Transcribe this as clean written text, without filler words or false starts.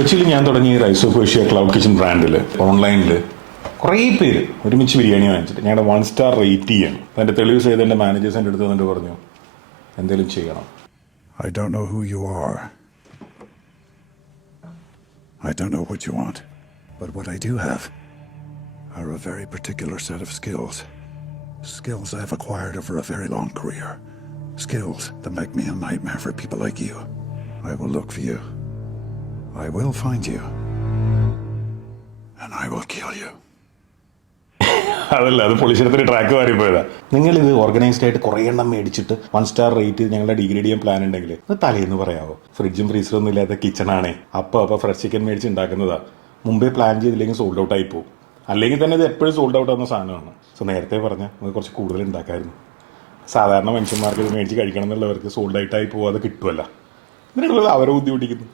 കൊച്ചിയിൽ ഞാൻ തുടങ്ങിയ rise of Asia cloud kitchen ബ്രാൻഡിൽ ഓൺലൈനിൽ കുറേ പേര് ഒരുമിച്ച് ബിരിയാണി വാങ്ങിച്ചിട്ട് ഞങ്ങളുടെ 1 സ്റ്റാർ റേറ്റ് ചെയ്യണം. അതിൻ്റെ തെളിവ് ചെയ്ത് എൻ്റെ മാനേജേഴ്സ് എൻ്റെ അടുത്ത് വന്നിട്ട് പറഞ്ഞു എന്തെങ്കിലും ചെയ്യണം. I don't know who you are. I don't know what you want. But what I do have are a very particular set of skills. Skills I've acquired over a very long career. Skills that make me a nightmare for people like you. I will look for you. I will find you. And I will kill you. അതല്ല, അത് പൊളിച്ചെടുത്തൊരു track മാറിപ്പോയതാ. നിങ്ങളിത് organised ആയിട്ട് കുറേ എണ്ണം മേടിച്ചിട്ട് 1 star rate ഞങ്ങളുടെ degrade ചെയ്യാൻ plan ഉണ്ടെങ്കിൽ അത് തലേന്ന് പറയാമോ? ഫ്രിഡ്ജും ഫ്രീസറൊന്നും ഇല്ലാത്ത കിച്ചണാണേ. അപ്പോൾ ഫ്രഷ് ചിക്കൻ മേടിച്ച് ഉണ്ടാക്കുന്നതാ. മുമ്പേ പ്ലാൻ ചെയ്തില്ലെങ്കിൽ സോൾഡ് ഔട്ട് ആയി പോകും. അല്ലെങ്കിൽ തന്നെ ഇത് എപ്പോഴും സോൾഡ് ഔട്ട് ആവുന്ന സാധനമാണ്. സോ നേരത്തെ പറഞ്ഞാൽ നമുക്ക് കുറച്ച് കൂടുതൽ ഉണ്ടാക്കാമായിരുന്നു. സാധാരണ മനുഷ്യന്മാർക്ക് ഇത് മേടിച്ച് കഴിക്കണം എന്നുള്ളവർക്ക് സോൾഡ് ഔട്ടായി പോകാതെ കിട്ടുമല്ല. ഇതിനുള്ള അവരെ ബുദ്ധിമുട്ടിക്കുന്നു.